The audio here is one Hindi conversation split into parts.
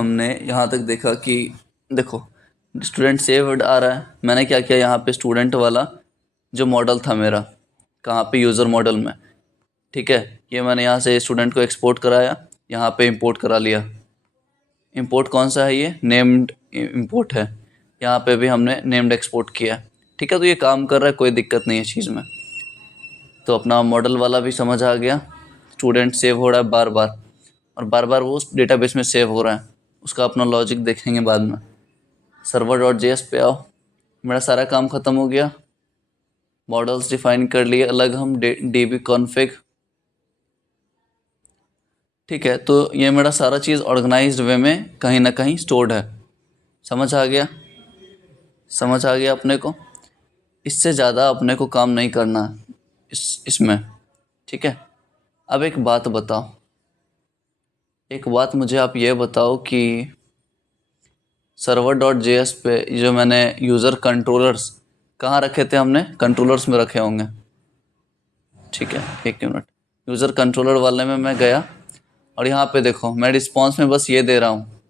हमने यहाँ तक देखा कि देखो स्टूडेंट सेव्ड आ रहा है। मैंने क्या किया, यहाँ पे स्टूडेंट वाला जो मॉडल था मेरा, कहाँ पे, यूज़र मॉडल में, ठीक है, ये मैंने यहाँ से स्टूडेंट को एक्सपोर्ट कराया, यहाँ पे इंपोर्ट करा लिया। इंपोर्ट कौन सा है, ये नेम्ड इंपोर्ट है। यहाँ पे भी हमने नेम्ड एक्सपोर्ट किया, ठीक है। तो ये काम कर रहा है, कोई दिक्कत नहीं है चीज़ में। तो अपना मॉडल वाला भी समझ आ गया। स्टूडेंट सेव हो रहा है बार बार, और बार बार वो उस डेटाबेस में सेव हो रहा है। उसका अपना लॉजिक देखेंगे बाद में। सर्वर डॉट जेएस पे आओ, मेरा सारा काम ख़त्म हो गया। मॉडल्स डिफाइन कर लिए अलग हम, डीबी कॉन्फ़िग, ठीक है। तो ये मेरा सारा चीज़ ऑर्गेनाइज्ड वे में कहीं ना कहीं स्टोर्ड है। समझ आ गया, समझ आ गया अपने को। इससे ज़्यादा अपने को काम नहीं करना इसमें, ठीक है। अब एक बात बताओ, एक बात मुझे आप ये बताओ कि सर्वर डॉट जेएस पे जो मैंने यूज़र कंट्रोलर्स कहाँ रखे थे, हमने कंट्रोलर्स में रखे होंगे, ठीक है। एक मिनट, यूज़र कंट्रोलर वाले में मैं गया, और यहाँ पे देखो मैं रिस्पॉन्स में बस ये दे रहा हूँ।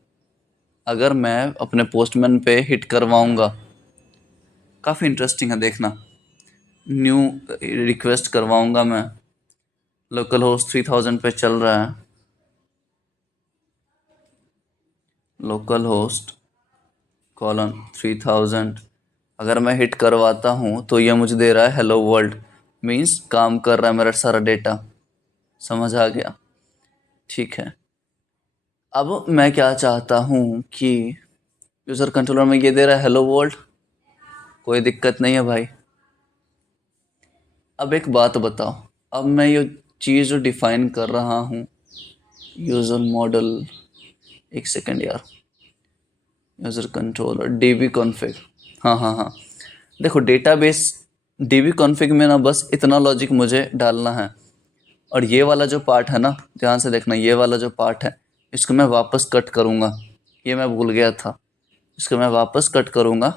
अगर मैं अपने पोस्टमैन पे हिट करवाऊँगा, काफ़ी इंटरेस्टिंग है देखना, न्यू रिक्वेस्ट करवाऊँगा मैं, लोकल होस्ट 3000 पे चल रहा है, लोकल होस्ट कॉलन 3000, अगर मैं हिट करवाता हूँ तो ये मुझे दे रहा है हेलो वर्ल्ड, मीन्स काम कर रहा है मेरा सारा डेटा। समझ आ गया, ठीक है। अब मैं क्या चाहता हूँ कि यूज़र कंट्रोलर में ये दे रहा है हेलो वर्ल्ड, कोई दिक्कत नहीं है भाई। अब एक बात बताओ, अब मैं ये चीज़ जो डिफाइन कर रहा हूँ, यूज़र मॉडल, एक सेकेंड यार, यूज़र कंट्रोलर डीबी कॉन्फ़िग, हाँ हाँ हाँ, देखो डेटाबेस डीबी कॉन्फ़िग में ना बस इतना लॉजिक मुझे डालना है। और ये वाला जो पार्ट है ना, ध्यान से देखना, ये वाला जो पार्ट है इसको मैं वापस कट करूँगा, ये मैं भूल गया था, इसको मैं वापस कट करूँगा।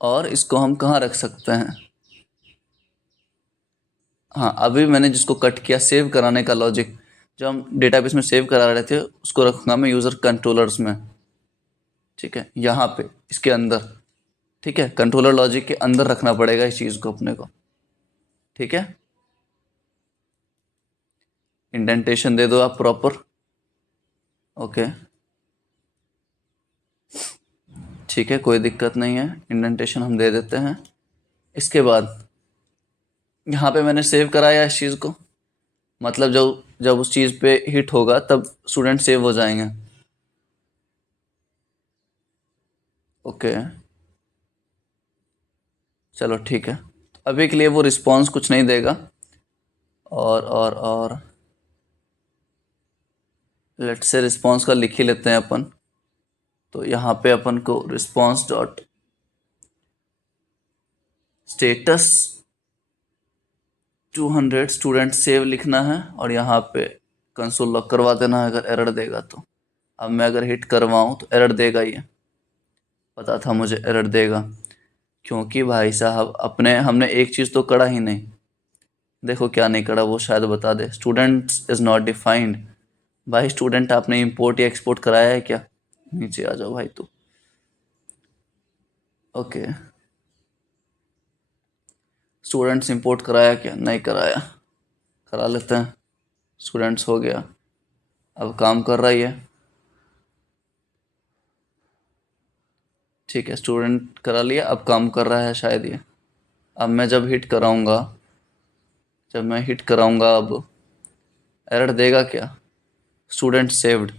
और इसको हम कहाँ रख सकते हैं, हाँ अभी मैंने जिसको कट किया सेव कराने का लॉजिक, जो हम डेटाबेस में सेव करा रहे थे, उसको रखूँगा मैं यूज़र कंट्रोलर्स में, ठीक है, यहाँ पे इसके अंदर, ठीक है। कंट्रोलर लॉजिक के अंदर रखना पड़ेगा इस चीज़ को अपने को, ठीक है। इंडेंटेशन दे दो आप प्रॉपर, ओके, ठीक है, कोई दिक्कत नहीं है, इंडेंटेशन हम दे देते हैं। इसके बाद यहाँ पे मैंने सेव कराया इस चीज़ को, मतलब जब जब उस चीज़ पे हिट होगा तब स्टूडेंट सेव हो जाएंगे, ओके, चलो ठीक है। अभी के लिए वो रिस्पॉन्स कुछ नहीं देगा, और लेट से रिस्पॉन्स का लिख ही लेते हैं अपन। तो यहाँ पे अपन को response dot status 200 student save लिखना है, और यहाँ पे कंसोल लॉक करवा देना है अगर एरर देगा तो। अब मैं अगर हिट करवाऊँ तो एरर देगा, ये पता था मुझे एरर देगा, क्योंकि भाई साहब अपने हमने एक चीज़ तो करा ही नहीं। देखो क्या नहीं करा, वो शायद बता दे, स्टूडेंट्स इज़ नॉट डिफाइंड। भाई स्टूडेंट आपने इंपोर्ट या एक्सपोर्ट कराया है क्या, नीचे आ जाओ भाई तू, ओके। स्टूडेंट्स इंपोर्ट कराया क्या, नहीं कराया, करा लेते हैं। स्टूडेंट्स हो गया, अब काम कर रहा ही है, ठीक है। स्टूडेंट करा लिया, अब काम कर रहा है शायद ये। अब मैं जब हिट कराऊंगा, जब मैं हिट कराऊंगा अब एरर देगा क्या, स्टूडेंट सेव्ड,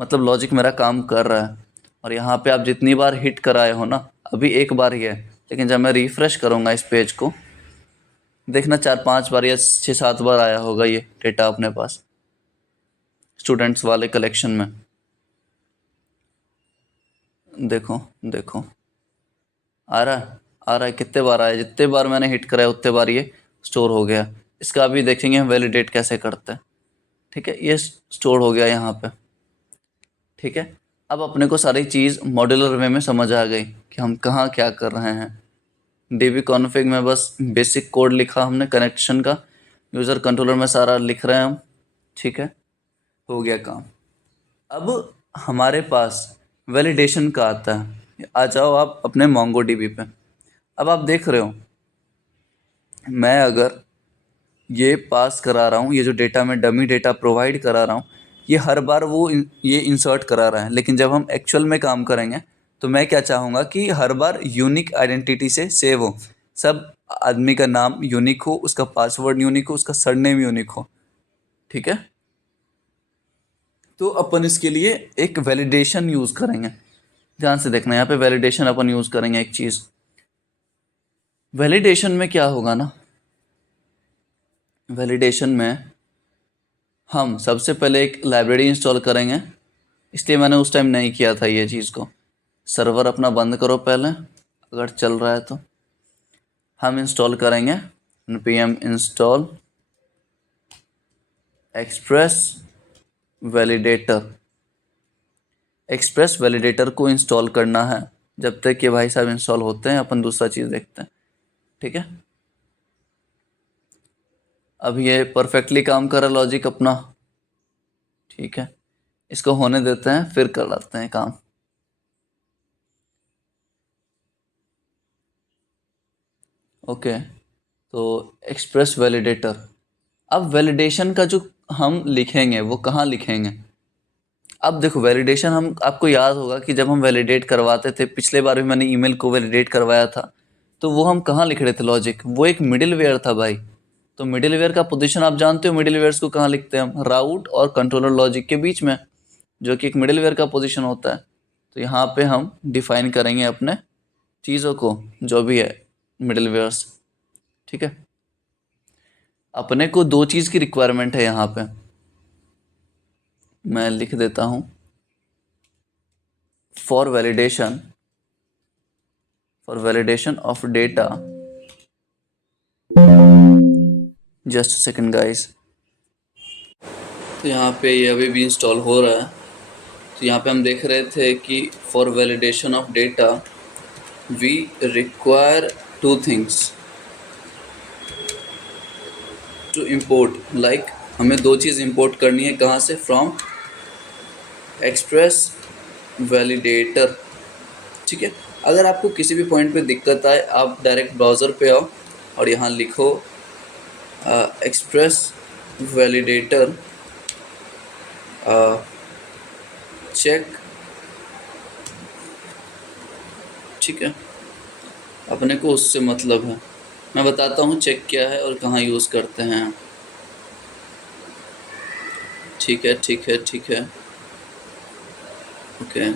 मतलब लॉजिक मेरा काम कर रहा है। और यहाँ पे आप जितनी बार हिट कराए हो ना, अभी एक बार ही है, लेकिन जब मैं रिफ़्रेश करूँगा इस पेज को, देखना 4-5 बार या 6-7 बार आया होगा ये डेटा अपने पास स्टूडेंट्स वाले कलेक्शन में। देखो देखो, आ रहा है, आ रहा है, कितने बार आया, जितने बार मैंने हिट कराया उतने बार ये स्टोर हो गया। इसका अभी देखेंगे हम वैलिडेट कैसे करते हैं, ठीक है। ये स्टोर हो गया यहाँ पे, ठीक है। अब अपने को सारी चीज़ मॉड्यूलर वे में समझ आ गई कि हम कहाँ क्या कर रहे हैं। डीबी कॉन्फ़िग में बस बेसिक कोड लिखा हमने कनेक्शन का, यूज़र कंट्रोलर में सारा लिख रहे हैं हम, ठीक है, हो गया काम। अब हमारे पास वैलिडेशन का आता है। आ जाओ आप अपने मोंगोडीबी पे। अब आप देख रहे हो, मैं अगर ये पास करा रहा हूँ, ये जो डेटा मैं डमी डेटा प्रोवाइड करा रहा हूँ, ये हर बार ये इंसर्ट करा रहा है। लेकिन जब हम एक्चुअल में काम करेंगे तो मैं क्या चाहूँगा कि हर बार यूनिक आइडेंटिटी से सेव हो, सब आदमी का नाम यूनिक हो, उसका पासवर्ड यूनिक हो, उसका सरनेम यूनिक हो। ठीक है, तो अपन इसके लिए एक वैलिडेशन यूज़ करेंगे। ध्यान से देखना, यहाँ पे वैलिडेशन अपन यूज़ करेंगे। एक चीज़ वैलिडेशन में क्या होगा ना, वैलिडेशन में हम सबसे पहले एक लाइब्रेरी इंस्टॉल करेंगे। इसलिए मैंने उस टाइम नहीं किया था ये चीज़ को। सर्वर अपना बंद करो पहले, अगर चल रहा है तो। हम इंस्टॉल करेंगे npm install express validator. Express validator को इंस्टॉल करना है। जब तक कि भाई साहब इंस्टॉल होते हैं अपन दूसरा चीज़ देखते हैं। ठीक है, अब ये परफेक्टली काम कर रहा लॉजिक अपना। ठीक है, इसको होने देते हैं, फिर कर लाते हैं काम। ओके, तो एक्सप्रेस वैलिडेटर। अब वैलिडेशन का जो हम लिखेंगे वो कहाँ लिखेंगे। अब देखो, वैलिडेशन हम, आपको याद होगा कि जब हम वैलिडेट करवाते थे, पिछले बार भी मैंने ईमेल को वैलिडेट करवाया था, तो वो हम कहाँ लिख रहे थे लॉजिक, वो एक मिडिल वेयर था भाई। तो मिडिल वेयर का पोजीशन आप जानते हो, मिडिल वेयर्स को कहाँ लिखते हैं हम, राउट और कंट्रोलर लॉजिक के बीच में, जो कि एक मिडिल वेयर का पोजीशन होता है। तो यहाँ पे हम डिफाइन करेंगे अपने चीज़ों को, जो भी है मिडिल वेयर्स। ठीक है, अपने को दो चीज़ की रिक्वायरमेंट है यहाँ पे, मैं लिख देता हूँ। For validation of data, just second guys. तो यहाँ पे ये अभी भी इंस्टॉल हो रहा है। तो यहाँ पे हम देख रहे थे कि for validation of data we require two things to import, like हमें दो चीज़ इम्पोर्ट करनी है। कहाँ से, फ्रॉम एक्सप्रेस वैलिडेटर। ठीक है, अगर आपको किसी भी पॉइंट पे दिक्कत आए, आप डायरेक्ट ब्राउज़र पे आओ और यहाँ लिखो एक्सप्रेस वैलिडेटर चेक। ठीक है, अपने को उससे मतलब है। मैं बताता हूँ चेक क्या है और कहाँ यूज़ करते हैं। ठीक है, ठीक है, ठीक है, ओके।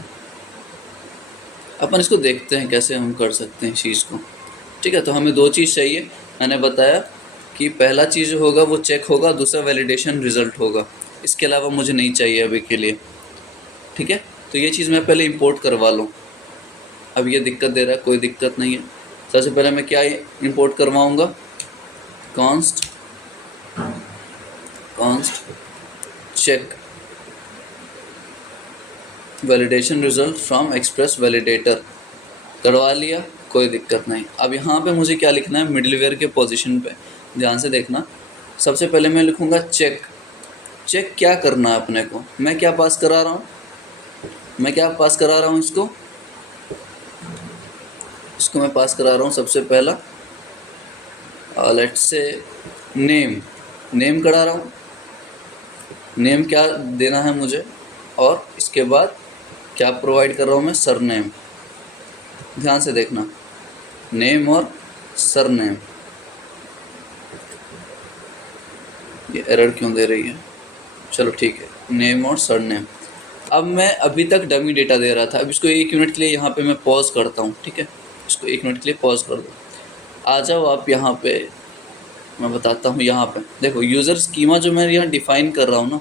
अपन इसको देखते हैं कैसे हम कर सकते हैं इस चीज़ को। ठीक है, तो हमें दो चीज़ चाहिए। मैंने बताया कि पहला चीज़ होगा वो चेक होगा, दूसरा वैलिडेशन रिज़ल्ट होगा। इसके अलावा मुझे नहीं चाहिए अभी के लिए। ठीक है, तो ये चीज़ मैं पहले इंपोर्ट करवा लूँ। अब ये दिक्कत दे रहा है, कोई दिक्कत नहीं है। सबसे पहले मैं क्या इंपोर्ट करवाऊँगा, const check validation result from express validator. करवा लिया, कोई दिक्कत नहीं। अब यहाँ पे मुझे क्या लिखना है, मिडलवेयर के पोजीशन पे ध्यान से देखना। सबसे पहले मैं लिखूँगा चेक। चेक क्या करना है अपने को, मैं क्या पास करा रहा हूँ, इसको मैं पास करा रहा हूँ सबसे पहला लेट्स से नेम करा रहा हूँ। नेम क्या देना है मुझे, और इसके बाद क्या प्रोवाइड कर रहा हूँ मैं, सरनेम। ध्यान से देखना, नेम और सरनेम। ये एरर क्यों दे रही है, चलो ठीक है, नेम और सरनेम। अब मैं अभी तक डमी डेटा दे रहा था, अब इसको 1 मिनट के लिए यहाँ पे मैं पॉज करता हूँ। ठीक है, इसको 1 मिनट के लिए पॉज कर दो। आ जाओ आप यहाँ पे, मैं बताता हूँ। यहाँ पे देखो, यूज़र स्कीमा जो मैं यहाँ डिफ़ाइन कर रहा हूँ ना,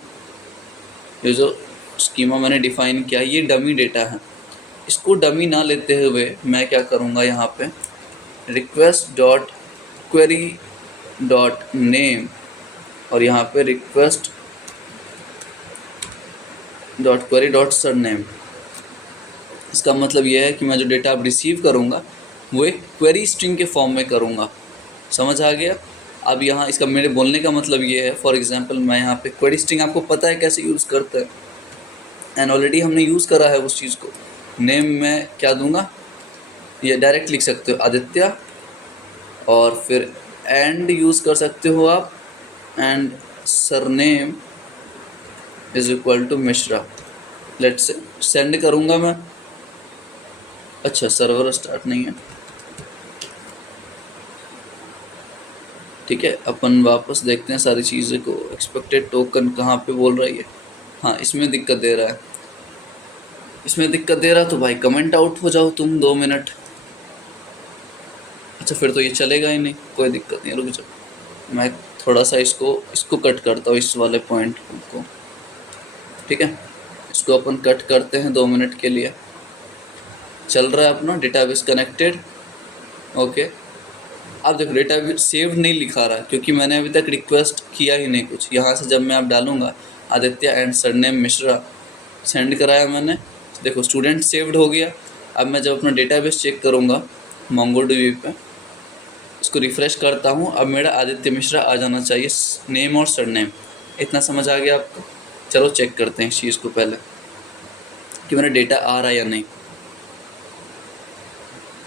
ये जो स्कीमा मैंने डिफ़ाइन किया, ये डमी डेटा है। इसको डमी ना लेते हुए मैं क्या करूँगा, यहाँ पे request dot query dot name और यहाँ पे request dot query dot surname. इसका मतलब यह है कि मैं जो डेटा अब रिसीव करूँगा वो एक क्वेरी स्ट्रिंग के फॉर्म में करूँगा। समझ आ गया। अब यहाँ इसका मेरे बोलने का मतलब ये है, फॉर एग्जांपल मैं यहाँ पे क्वेरी स्ट्रिंग, आपको पता है कैसे यूज़ करते हैं। एंड ऑलरेडी हमने यूज़ करा है उस चीज़ को। नेम में क्या दूंगा, ये डायरेक्ट लिख सकते हो आदित्य, और फिर एंड यूज़ कर सकते हो आप, and surname is equal to Mishra. Let's say send करूँगा मैं। अच्छा, सर्वर स्टार्ट नहीं है, ठीक है। अपन वापस देखते हैं सारी चीज़ें को। एक्सपेक्टेड टोकन कहाँ पे बोल रहा है ये, हाँ इसमें दिक्कत दे रहा है, इसमें दिक्कत दे रहा, तो भाई कमेंट आउट हो जाओ तुम 2 मिनट। अच्छा फिर तो ये चलेगा ही नहीं, कोई दिक्कत नहीं, रुक जाओ मैं थोड़ा सा इसको कट करता हूँ, इस वाले पॉइंट को, ठीक है। इसको अपन कट करते हैं 2 मिनट के लिए। चल रहा है अपना डेटाबेस कनेक्टेड, ओके। अब देखो डेटा सेव नहीं लिखा रहा क्योंकि मैंने अभी तक रिक्वेस्ट किया ही नहीं कुछ। यहाँ से जब मैं आप डालूंगा Aditya and surname Mishra, send कराया मैंने, देखो स्टूडेंट सेव्ड हो गया। अब मैं जब अपना डेटाबेस चेक करूँगा मोंगोडीबी पे, इसको रिफ़्रेश करता हूँ, अब मेरा आदित्य मिश्रा आ जाना चाहिए, नेम और सरनेम। इतना समझ आ गया आपको? चलो चेक करते हैं इस चीज़ को पहले कि मेरा डेटा आ रहा है या नहीं।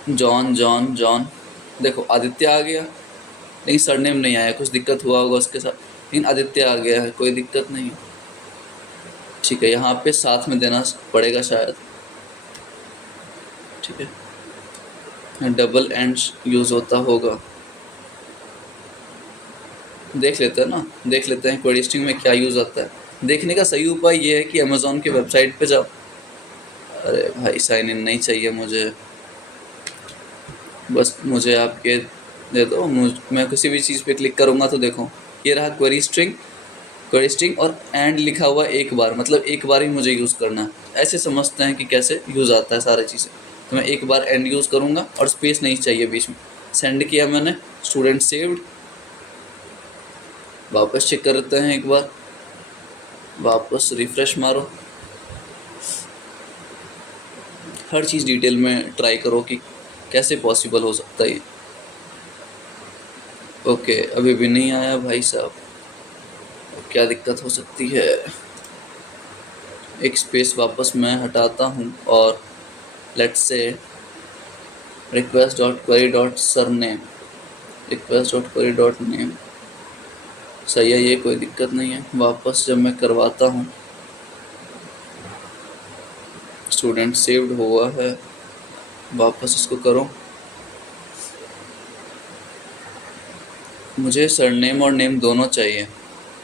जॉन जॉन जॉन, देखो आदित्य आ गया, लेकिन सरनेम नहीं आया, कुछ दिक्कत हुआ होगा उसके साथ, लेकिन आदित्य आ गया है, कोई दिक्कत नहीं है, ठीक है। यहाँ पे साथ में देना पड़ेगा शायद, ठीक है, डबल एंड यूज़ होता होगा, देख लेते हैं ना, देख लेते हैं क्वेरी स्ट्रिंग में क्या यूज़ आता है। देखने का सही उपाय ये है कि अमेज़ॉन की वेबसाइट पे जाओ। अरे भाई साइन इन नहीं चाहिए मुझे, बस मुझे आपके दे दो, मैं किसी भी चीज़ पे क्लिक करूँगा तो देखो ये रहा क्वेरी स्ट्रिंग, क्वेरी स्ट्रिंग और एंड लिखा हुआ एक बार, मतलब एक बार ही मुझे यूज़ करना है। ऐसे समझते हैं कि कैसे यूज़ आता है सारी चीज़ें। तो मैं एक बार एंड यूज़ करूँगा और स्पेस नहीं चाहिए बीच में। सेंड किया मैंने, स्टूडेंट सेव्ड। वापस चेक करते हैं एक बार, वापस रिफ़्रेश मारो, हर चीज़ डिटेल में ट्राई करो कि कैसे पॉसिबल हो सकता है ये। ओके अभी भी नहीं आया भाई साहब, क्या दिक्कत हो सकती है। एक स्पेस वापस मैं हटाता हूँ और लेट्स से request.query.surname, request.query.name सही है, ये कोई दिक्कत नहीं है। वापस जब मैं करवाता हूँ, स्टूडेंट सेव्ड हुआ है, वापस इसको करो। मुझे सरनेम और नेम दोनों चाहिए,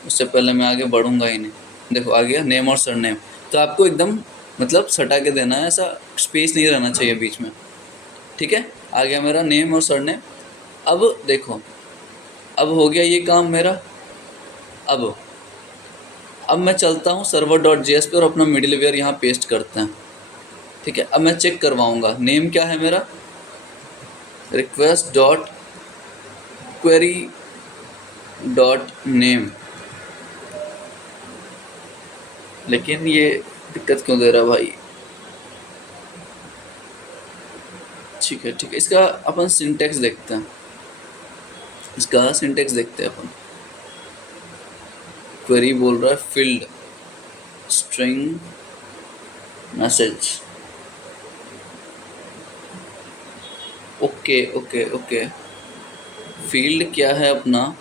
उससे पहले मैं आगे बढ़ूंगा ही नहीं। देखो आ गया नेम और सरनेम, तो आपको एकदम मतलब सटा के देना है, ऐसा स्पेस नहीं रहना चाहिए बीच में, ठीक है। आ गया मेरा नेम और सरनेम। अब देखो, अब हो गया ये काम मेरा। अब मैं चलता हूँ server.js पे और अपना मिडिलवेयर यहाँ पेस्ट करते हैं, ठीक है। अब मैं चेक करवाऊँगा नेम क्या है मेरा, request.query.name, लेकिन ये दिक्कत क्यों दे रहा भाई। ठीक है ठीक है, इसका अपन सिंटेक्स देखते हैं, इसका सिंटेक्स देखते हैं अपन। क्वेरी बोल रहा है field string message, okay okay okay. Field क्या है अपना,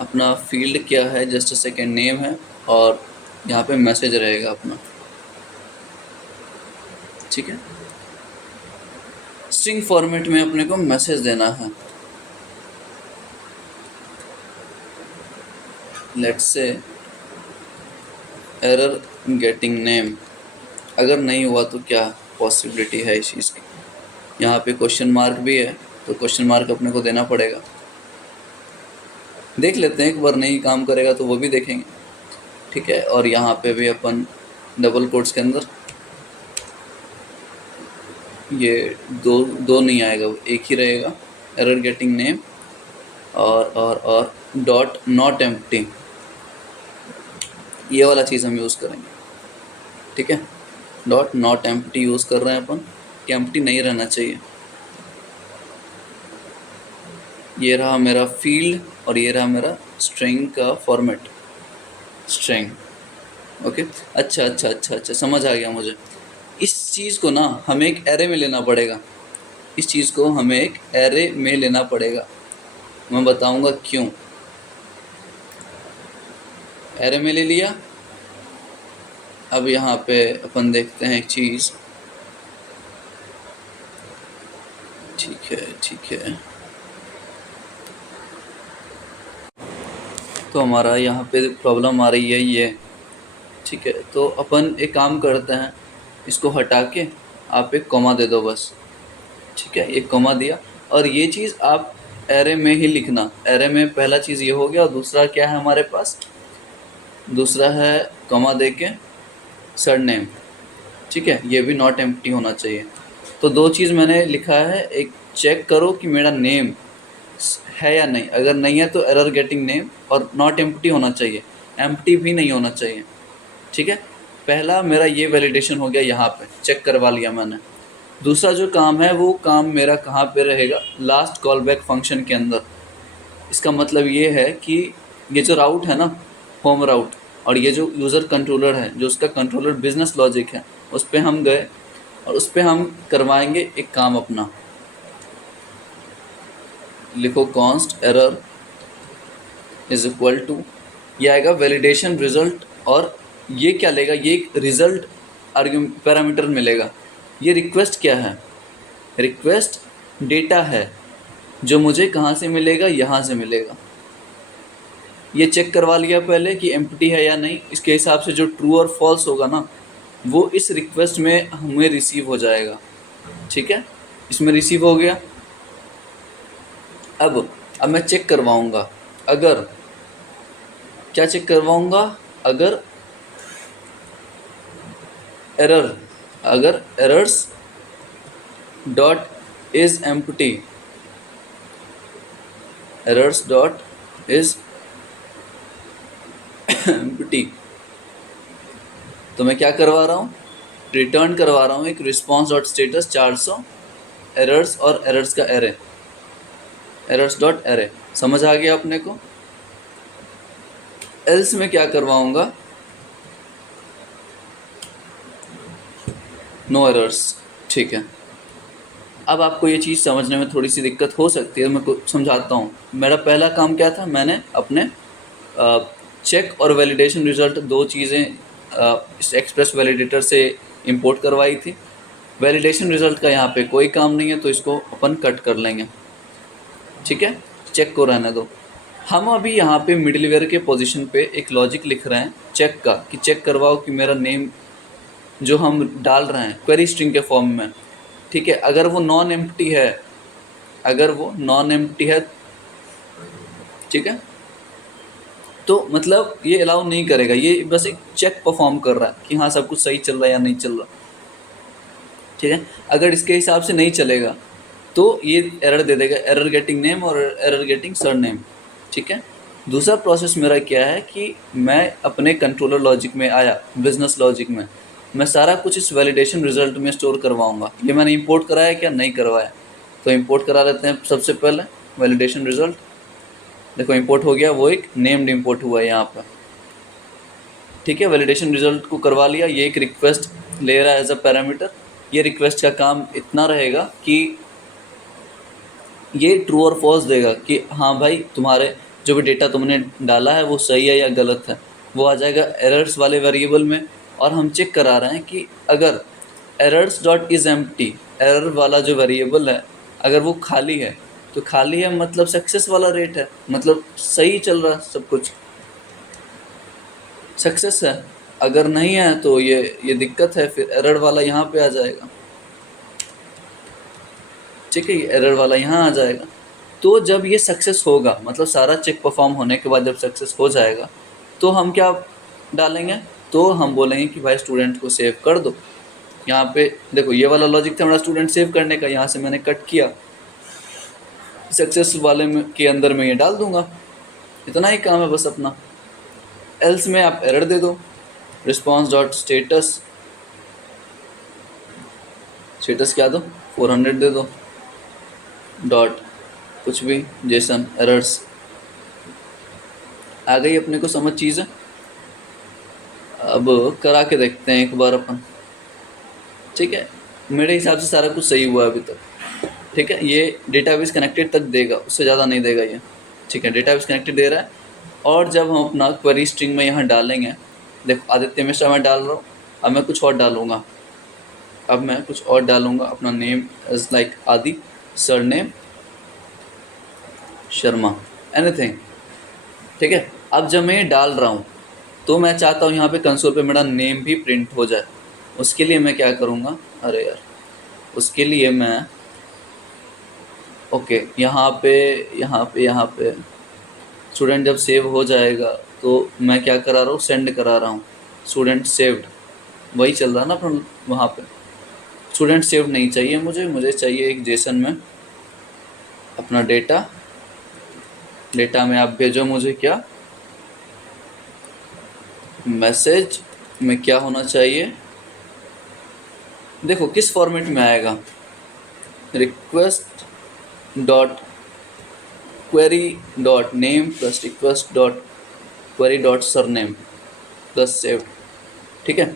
अपना फील्ड क्या है, जस्ट अ सेकेंड, नेम है और यहाँ पे मैसेज रहेगा अपना, ठीक है। स्ट्रिंग फॉर्मेट में अपने को मैसेज देना है। Let's say error getting name, अगर नहीं हुआ तो क्या पॉसिबिलिटी है इस चीज़ की। यहाँ पे क्वेश्चन मार्क भी है, तो क्वेश्चन मार्क अपने को देना पड़ेगा। देख लेते हैं, एक बार नहीं काम करेगा तो वो भी देखेंगे, ठीक है। और यहाँ पे भी अपन डबल कोट्स के अंदर, ये दो दो नहीं आएगा, एक ही रहेगा, एरर गेटिंग नेम और डॉट नॉट एम्प्टी, ये वाला चीज़ हम यूज़ करेंगे, ठीक है। डॉट नॉट एम्प्टी यूज़ कर रहे हैं अपन, कि एम्प्टी नहीं रहना चाहिए। ये रहा मेरा फील्ड और ये रहा मेरा स्ट्रिंग का फॉर्मेट, स्ट्रिंग, ओके। अच्छा अच्छा अच्छा अच्छा, समझ आ गया मुझे। इस चीज़ को ना हमें एक एरे में लेना पड़ेगा। इस चीज़ को हमें एक एरे में लेना पड़ेगा। मैं बताऊंगा क्यों। एरे में ले लिया। अब यहाँ पे अपन देखते हैं एक चीज़। ठीक है ठीक है। तो हमारा यहाँ पे प्रॉब्लम आ रही है ये। ठीक है, तो अपन एक काम करते हैं, इसको हटा के आप एक कॉमा दे दो बस। ठीक है, एक कॉमा दिया। और ये चीज़ आप एरे में ही लिखना। एरे में पहला चीज़ ये हो गया, और दूसरा क्या है हमारे पास? दूसरा है कॉमा दे के सरनेम। ठीक है, ये भी नॉट एम्प्टी होना चाहिए। तो दो चीज़ मैंने लिखा है, एक चेक करो कि मेरा नेम है या नहीं। अगर नहीं है तो एरर गेटिंग नेम, और नॉट एम्प्टी होना चाहिए, एम्प्टी भी नहीं होना चाहिए। ठीक है, पहला मेरा ये वैलिडेशन हो गया, यहाँ पे चेक करवा लिया मैंने। दूसरा जो काम है वो काम मेरा कहाँ पे रहेगा? लास्ट कॉल बैक फंक्शन के अंदर। इसका मतलब ये है कि ये जो राउट है ना, होम राउट, और ये जो यूज़र कंट्रोलर है, जो उसका कंट्रोलर बिजनेस लॉजिक है, उस पर हम गए और उस पर हम करवाएंगे एक काम अपना। लिखो const error is equal to, ये आएगा वैलिडेशन रिजल्ट। और ये क्या लेगा? ये एक रिजल्ट पैरामीटर मिलेगा। ये रिक्वेस्ट क्या है? रिक्वेस्ट डेटा है, जो मुझे कहाँ से मिलेगा? यहाँ से मिलेगा। ये चेक करवा लिया पहले कि एम्प्टी है या नहीं। इसके हिसाब से जो ट्रू और फॉल्स होगा ना, वो इस रिक्वेस्ट में हमें रिसीव हो जाएगा। ठीक है, इसमें रिसीव हो गया। अब मैं चेक करवाऊंगा। अगर क्या चेक करवाऊंगा? अगर एरर, अगर errors dot is empty, errors dot is empty, तो मैं क्या करवा रहा हूँ? रिटर्न करवा रहा हूँ एक रिस्पॉन्स डॉट स्टेटस 400 एरर्स और एरर्स का एरे, एरर्स डॉट एरे। समझ आ गया अपने को? एल्स में क्या करवाऊंगा? No errors. ठीक है, अब आपको ये चीज़ समझने में थोड़ी सी दिक्कत हो सकती है, मैं कुछ समझाता हूँ। मेरा पहला काम क्या था? मैंने अपने चेक और वैलिडेशन रिजल्ट, दो चीज़ें इस एक्सप्रेस वैलिडेटर से इंपोर्ट करवाई थी। वैलिडेशन रिजल्ट का यहाँ पे कोई काम नहीं है, तो इसको अपन कट कर लेंगे। ठीक है, चेक को रहने दो। हम अभी यहाँ पे मिडिलवेयर के पोजीशन पे एक लॉजिक लिख रहे हैं चेक का, कि चेक करवाओ कि मेरा नेम जो हम डाल रहे हैं क्वेरी स्ट्रिंग के फॉर्म में, ठीक है, अगर वो नॉन एम्प्टी है, अगर वो नॉन एम्प्टी है, ठीक है, तो मतलब ये अलाउ नहीं करेगा। ये बस एक चेक परफॉर्म कर रहा है कि हाँ सब कुछ सही चल रहा है या नहीं चल रहा। ठीक है, अगर इसके हिसाब से नहीं चलेगा तो ये एरर दे देगा, एरर गेटिंग नेम और एरर गेटिंग सरनेम। ठीक है, दूसरा प्रोसेस मेरा क्या है कि मैं अपने कंट्रोलर लॉजिक में आया, बिजनेस लॉजिक में, मैं सारा कुछ इस वैलिडेशन रिजल्ट में स्टोर करवाऊंगा। ये मैंने इंपोर्ट कराया क्या? नहीं करवाया, तो इंपोर्ट करा लेते हैं सबसे पहले वैलिडेशन रिजल्ट। देखो इंपोर्ट हो गया, वो एक नेम्ड इंपोर्ट हुआ है यहाँ पर। ठीक है, वैलिडेशन रिजल्ट को करवा लिया। ये एक रिक्वेस्ट ले रहा है एज अ पैरामीटर। ये रिक्वेस्ट का काम इतना रहेगा कि ये ट्रू और फॉल्स देगा कि हाँ भाई तुम्हारे जो भी डेटा तुमने डाला है वो सही है या गलत है। वो आ जाएगा एरर्स वाले वेरिएबल में। और हम चेक करा रहे हैं कि अगर errors dot is empty, error वाला जो वेरिएबल है, अगर वो खाली है, तो खाली है मतलब सक्सेस वाला रेट है, मतलब सही चल रहा है सब कुछ, सक्सेस है। अगर नहीं है तो ये दिक्कत है, फिर एरर वाला यहाँ पे आ जाएगा। ठीक है, ये एरर वाला यहाँ आ जाएगा। तो जब ये सक्सेस होगा, मतलब सारा चेक परफॉर्म होने के बाद जब सक्सेस हो जाएगा, तो हम क्या डालेंगे? तो हम बोलेंगे कि भाई स्टूडेंट को सेव कर दो। यहाँ पे देखो ये वाला लॉजिक था मेरा स्टूडेंट सेव करने का, यहाँ से मैंने कट किया, सक्सेस वाले में के अंदर मैं ये डाल दूंगा। इतना ही काम है बस अपना। एल्स में आप एरर दे दो, रिस्पॉन्स डॉट स्टेटस, स्टेटस क्या दो? 400 दे दो, डॉट कुछ भी, जेसन एरर्स। आ गई अपने को समझ चीज़ है? अब करा के देखते हैं एक बार अपन। ठीक है, मेरे हिसाब से सारा कुछ सही हुआ है अभी तक। ठीक है, ये डेटाबेस कनेक्टेड तक देगा, उससे ज़्यादा नहीं देगा ये। ठीक है, डेटाबेस कनेक्टेड दे रहा है। और जब हम अपना क्वेरी स्ट्रिंग में यहाँ डालेंगे, देखो आदित्य मिश्रा मैं डाल रहा हूँ, अब मैं कुछ और डालूँगा। अब मैं कुछ और डालूँगा, अपना नेम इज़ लाइक आदि, सरनेम शर्मा, एनीथिंग। ठीक है, अब जब मैं ये डाल रहा हूँ तो मैं चाहता हूँ यहाँ पे कंसोल पे मेरा नेम भी प्रिंट हो जाए। उसके लिए मैं क्या करूँगा, अरे यार, उसके लिए मैं ओके यहाँ पे स्टूडेंट जब सेव हो जाएगा तो मैं क्या करा रहा हूँ, सेंड करा रहा हूँ स्टूडेंट सेव्ड, वही चल रहा है ना अपन वहाँ पे। स्टूडेंट सेव्ड नहीं चाहिए मुझे चाहिए एक जेसन में अपना डेटा में आप भेजो मुझे क्या मैसेज में क्या होना चाहिए। देखो किस फॉर्मेट में आएगा, request dot query dot name plus request dot query dot surname plus saved. ठीक है,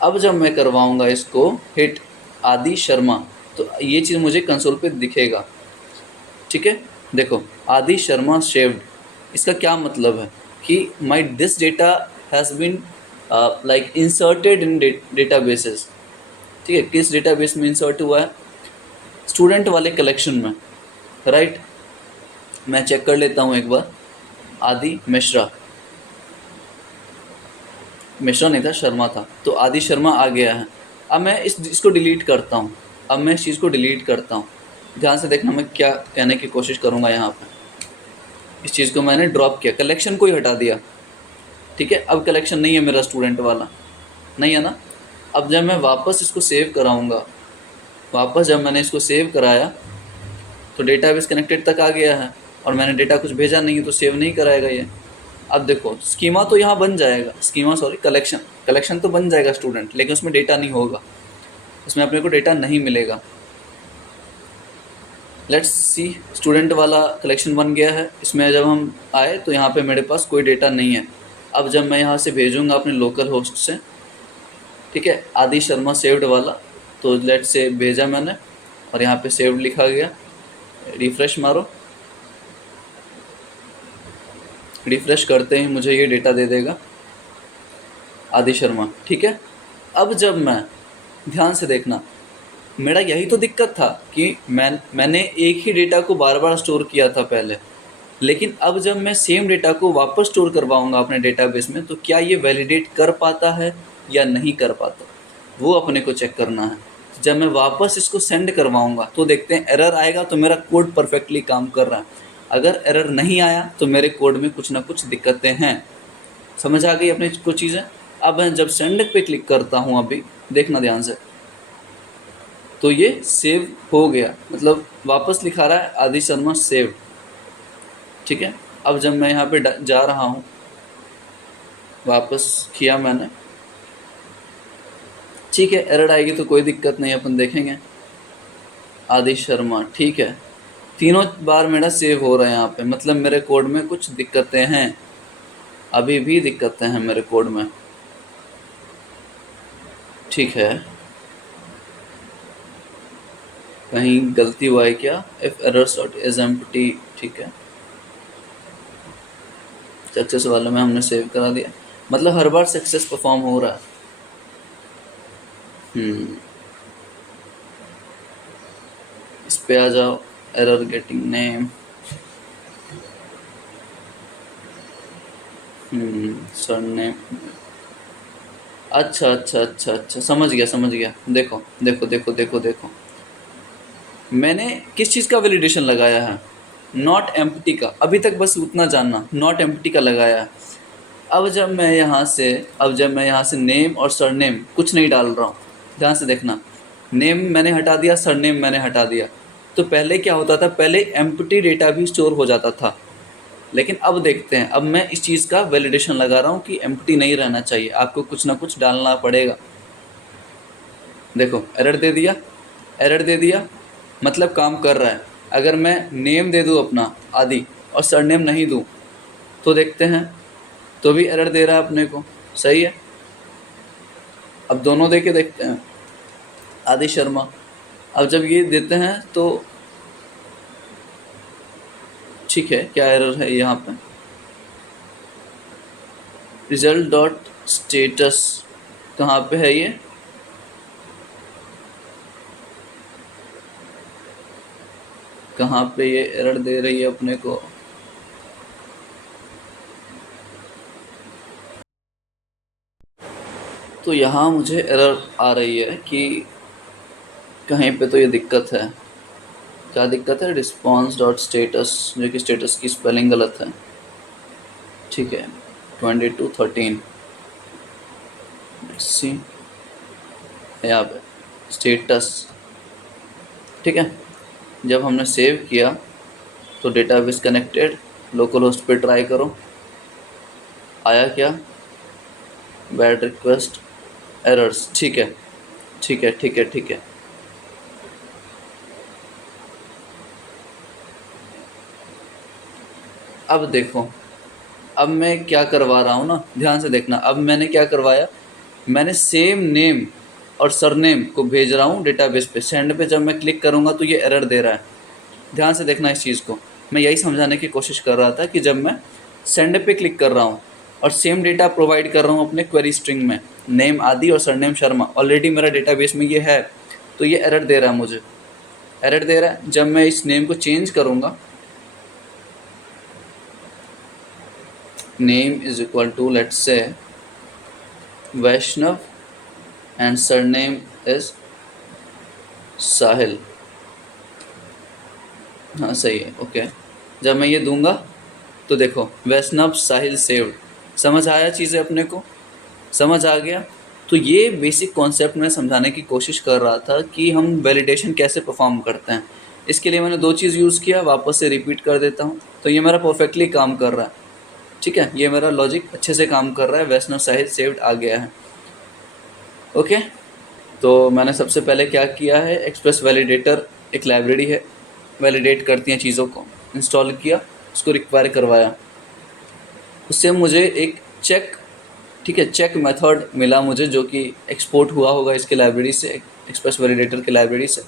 अब जब मैं करवाऊंगा इसको हिट आदि शर्मा तो ये चीज़ मुझे कंसोल पे दिखेगा। ठीक है, देखो आदि शर्मा सेव्ड, इसका क्या मतलब है कि my this data has been like inserted in databases. ठीक है, किस डेटाबेस में इंसर्ट हुआ है, स्टूडेंट वाले कलेक्शन में, राइट। मैं चेक कर लेता हूँ एक बार, आदि मिश्रा नहीं था, शर्मा था, तो आदि शर्मा आ गया है। अब मैं इसको डिलीट करता हूँ, अब मैं इस चीज़ को डिलीट करता हूँ। ध्यान से देखना मैं क्या कहने की कोशिश करूँगा यहाँ पे। इस चीज़ को मैंने ड्रॉप किया, कलेक्शन को ही हटा दिया। ठीक है, अब कलेक्शन नहीं है मेरा स्टूडेंट वाला, नहीं है ना। अब जब मैं वापस इसको सेव कराऊँगा, वापस जब मैंने इसको सेव कराया तो डेटाबेस कनेक्टेड तक आ गया है और मैंने डेटा कुछ भेजा नहीं है तो सेव नहीं कराएगा ये। अब देखो स्कीमा तो यहाँ बन जाएगा, कलेक्शन तो बन जाएगा स्टूडेंट, लेकिन उसमें डेटा नहीं होगा, उसमें अपने को डेटा नहीं मिलेगा। लेट्स सी, स्टूडेंट वाला कलेक्शन बन गया है, इसमें जब हम आए तो यहाँ पे मेरे पास कोई डेटा नहीं है। अब जब मैं यहाँ से भेजूँगा अपने लोकल होस्ट से, ठीक है, आदि शर्मा सेव्ड वाला, तो लेट्स से भेजा मैंने और यहाँ पे सेव्ड लिखा गया। रिफ्रेश मारो, रिफ्रेश करते ही मुझे ये डेटा दे देगा आदि शर्मा। ठीक है, अब जब मैं, ध्यान से देखना, मेरा यही तो दिक्कत था कि मैंने एक ही डेटा को बार बार स्टोर किया था पहले, लेकिन अब जब मैं सेम डेटा को वापस स्टोर करवाऊंगा अपने डेटाबेस में तो क्या ये वैलिडेट कर पाता है या नहीं कर पाता, वो अपने को चेक करना है। जब मैं वापस इसको सेंड करवाऊंगा तो देखते हैं एरर आएगा तो मेरा कोड परफेक्टली काम कर रहा है, अगर एरर नहीं आया तो मेरे कोड में कुछ ना कुछ दिक्कतें हैं। समझ आ गई अपने कुछ चीज़ें। अब मैं जब सेंड पे क्लिक करता हूँ, अभी देखना ध्यान से, तो ये सेव हो गया, मतलब वापस लिखा रहा है आदि शर्मा सेव। ठीक है, अब जब मैं यहाँ पे जा रहा हूँ, वापस किया मैंने, ठीक है, एरर आएगी तो कोई दिक्कत नहीं, अपन देखेंगे। आदि शर्मा, ठीक है, तीनों बार मेरा सेव हो रहा है यहाँ पे, मतलब मेरे कोड में कुछ दिक्कतें हैं, अभी भी दिक्कतें हैं मेरे कोड में। ठीक है, कहीं गलती हुआ है क्या, if errors dot is empty. ठीक है, सक्सेस वाले में हमने सेव करा दिया, मतलब हर बार सक्सेस परफॉर्म हो रहा है। इस पे आ जाओ, एरर गेटिंग नेम, सरनेम, अच्छा, समझ गया। देखो मैंने किस चीज़ का वैलिडेशन लगाया है, नॉट एम्प्टी का, अभी तक बस उतना जानना, नॉट एम्प्टी का लगाया है। अब जब मैं यहाँ से नेम और सरनेम कुछ नहीं डाल रहा हूँ, ध्यान से देखना, नेम मैंने हटा दिया, सरनेम मैंने हटा दिया, तो पहले क्या होता था, पहले एम्प्टी डेटा भी स्टोर हो जाता था। लेकिन अब देखते हैं, अब मैं इस चीज़ का वैलिडेशन लगा रहा हूँ कि एम्प्टी नहीं रहना चाहिए, आपको कुछ ना कुछ डालना पड़ेगा। देखो एरर दे दिया, मतलब काम कर रहा है। अगर मैं नेम दे दूँ अपना आदि और सरनेम नहीं दूँ तो देखते हैं, तो भी एरर दे रहा है अपने को, सही है। अब दोनों दे के देखते हैं, आदि शर्मा। अब जब ये देते हैं तो ठीक है, क्या एरर है यहाँ पे? रिजल्ट डॉट स्टेटस कहाँ पे है ये? कहाँ पे ये एरर दे रही है अपने को? तो यहाँ मुझे एरर आ रही है कि कहीं पे तो ये दिक्कत है। क्या दिक्कत है? रिस्पॉन्स डॉट स्टेटस, जो कि स्टेटस की स्पेलिंग गलत है। ठीक है, 2213 सी यहाँ पे स्टेटस। ठीक है, जब हमने सेव किया तो डेटाबेस कनेक्टेड, लोकल होस्ट पे ट्राई करो, आया क्या? Bad request errors. ठीक है ठीक है ठीक है ठीक है। अब देखो, अब मैं क्या करवा रहा हूँ ना, ध्यान से देखना। अब मैंने क्या करवाया, मैंने सेम नेम और सरनेम को भेज रहा हूँ डेटाबेस पे। सेंड पे जब मैं क्लिक करूँगा तो ये एरर दे रहा है। ध्यान से देखना इस चीज़ को। मैं यही समझाने की कोशिश कर रहा था कि जब मैं सेंड पे क्लिक कर रहा हूँ और सेम डेटा प्रोवाइड कर रहा हूँ अपने क्वेरी स्ट्रिंग में, नेम आदि और सरनेम शर्मा, ऑलरेडी मेरा डेटाबेस में ये है, तो ये एरर दे रहा है मुझे। एरर दे रहा है। जब मैं इस नेम को चेंज करूँगा, name is equal to let's say Vaishnav and surname is Sahil. हाँ सही है, ओके। जब मैं ये दूंगा तो देखो, वैष्णव साहिल सेव्ड। समझ आया चीज़ें अपने को? समझ आ गया? तो ये बेसिक कॉन्सेप्ट मैं समझाने की कोशिश कर रहा था कि हम वैलिडेशन कैसे परफॉर्म करते हैं। इसके लिए मैंने दो चीज़ यूज़ किया, वापस से रिपीट कर देता हूँ। तो ये मेरा परफेक्टली काम कर रहा है। ठीक है, ये मेरा लॉजिक अच्छे से काम कर रहा है। वैष्णव साहिल सेव्ड आ गया है। ओके, तो मैंने सबसे पहले क्या किया है, एक्सप्रेस वैलिडेटर एक लाइब्रेरी है, वैलिडेट करती हैं चीज़ों को, इंस्टॉल किया, उसको रिक्वायर करवाया। उससे मुझे एक चेक, ठीक है, चेक मेथड मिला मुझे, जो कि एक्सपोर्ट हुआ होगा इसके लाइब्रेरी से, एक्सप्रेस वैलिडेटर की लाइब्रेरी से,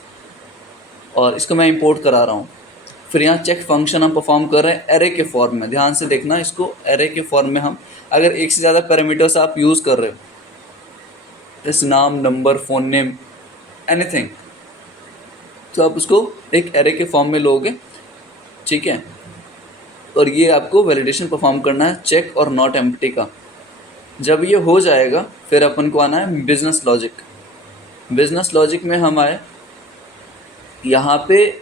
और इसको मैं इंपोर्ट करा रहा हूँ। फिर यहाँ चेक फंक्शन हम परफॉर्म कर रहे हैं एरे के फॉर्म में। ध्यान से देखना इसको, एरे के फॉर्म में हम अगर एक से ज़्यादा पैरामीटर्स आप यूज़ कर रहे हो, जैसे नाम, नंबर, फ़ोन नेम, एनीथिंग, तो आप उसको एक एरे के फॉर्म में लोगे। ठीक है, और ये आपको वैलिडेशन परफॉर्म करना है चेक और नॉट एम्प्टी का। जब ये हो जाएगा फिर अपन को आना है बिजनेस लॉजिक। बिजनेस लॉजिक में हम आए, यहाँ पे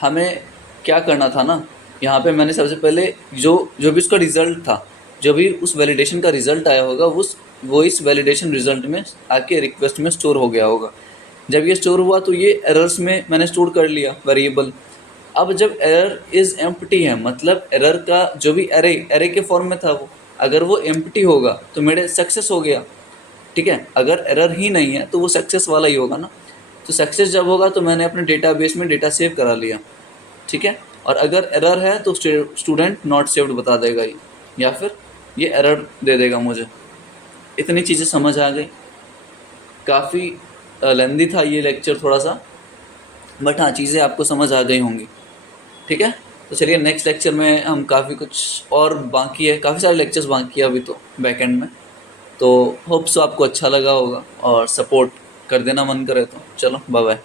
हमें क्या करना था ना, यहाँ पे मैंने सबसे पहले जो जो भी उसका रिज़ल्ट था, जो भी उस वैलिडेशन का रिज़ल्ट आया होगा, वो इस वैलिडेशन रिज़ल्ट में आके रिक्वेस्ट में स्टोर हो गया होगा। जब ये स्टोर हुआ तो ये एरर्स में मैंने स्टोर कर लिया वेरिएबल। अब जब एरर इज़ एम्प्टी है, मतलब एरर का जो भी एरे के फॉर्म में था वो, अगर वो एम्प्टी होगा तो मेरे सक्सेस हो गया। ठीक है, अगर एरर ही नहीं है तो वो सक्सेस वाला ही होगा ना। तो सक्सेस जब होगा तो मैंने अपने डेटाबेस में डेटा सेव करा लिया। ठीक है, और अगर एरर है तो स्टूडेंट नॉट सेव्ड बता देगा ये, या फिर ये एरर दे देगा मुझे। इतनी चीज़ें समझ आ गई। काफ़ी लेंदी था ये लेक्चर थोड़ा सा, बट हाँ, चीज़ें आपको समझ आ गई होंगी। ठीक है, तो चलिए नेक्स्ट लेक्चर में हम काफ़ी कुछ और बाकी है, काफ़ी सारे लेक्चर्स बाकी है अभी तो बैकएंड में। तो होप्स आपको अच्छा लगा होगा, और सपोर्ट कर देना मन करे तो। चलो बाय बाय।